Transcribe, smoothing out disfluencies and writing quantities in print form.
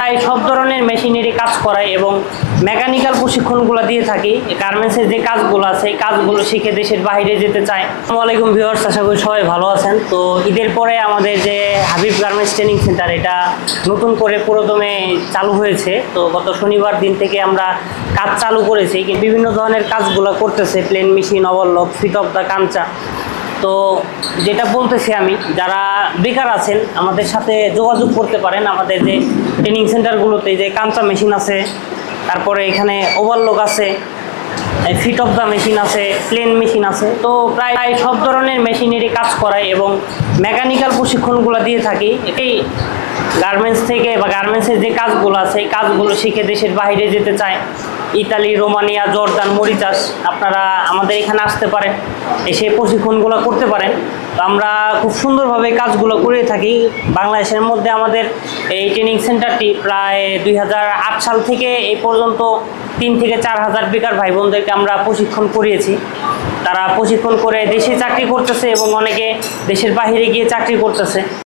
প্রায় সব ধরনের মেশিনারি কাজ করাই এবং মেকানিক্যাল প্রশিক্ষণগুলো দিয়ে থাকি। গার্মেন্টসের যে কাজগুলো আছে এই কাজগুলো শিখে দেশের বাইরে যেতে চায়। আসসালামু আলাইকুম ভিউয়ার্স, আশা করি সবাই ভালো আছেন। তো ঈদের পরে আমাদের যে হাবিব গার্মেন্টস ট্রেনিং সেন্টার এটা নতুন করে পুরোদমে চালু হয়েছে। তো গত শনিবার দিন থেকে আমরা কাজ চালু করেছি। বিভিন্ন ধরনের কাজগুলো করতেছে plain machine, overlock, fit of the কাঞ্চা। তো যেটা বলতেছি আমি, যারা বেকার আছেন আমাদের সাথে যোগাযোগ করতে পারেন। আমাদের যে ট্রেনিং সেন্টারগুলোতে যে কাঞ্চা মেশিন আছে, তারপরে এখানে ওভারলক আছে, ফিট অফ দ্য মেশিন আছে, প্লেন মেশিন আছে। তো প্রায় সব ধরনের মেশিনেরই কাজ করাই এবং মেকানিক্যাল প্রশিক্ষণগুলো দিয়ে থাকি। এই গার্মেন্টস থেকে বা গার্মেন্টসের যে কাজগুলো আছে এই কাজগুলো শিখে দেশের বাইরে যেতে চায়, ইতালি, রোমানিয়া, জর্দান, মরিচাস, আপনারা আমাদের এখানে আসতে পারেন, এসে প্রশিক্ষণগুলো করতে পারেন। তো আমরা খুব সুন্দরভাবে কাজগুলো করে থাকি। বাংলাদেশের মধ্যে আমাদের এই ট্রেনিং সেন্টারটি প্রায় 2008 সাল থেকে এই পর্যন্ত 3 থেকে 4 হাজার বেকার ভাই বোনদেরকে আমরা প্রশিক্ষণ করিয়েছি। তারা প্রশিক্ষণ করে দেশে চাকরি করতেছে এবং অনেকে দেশের বাইরে গিয়ে চাকরি করতেছে।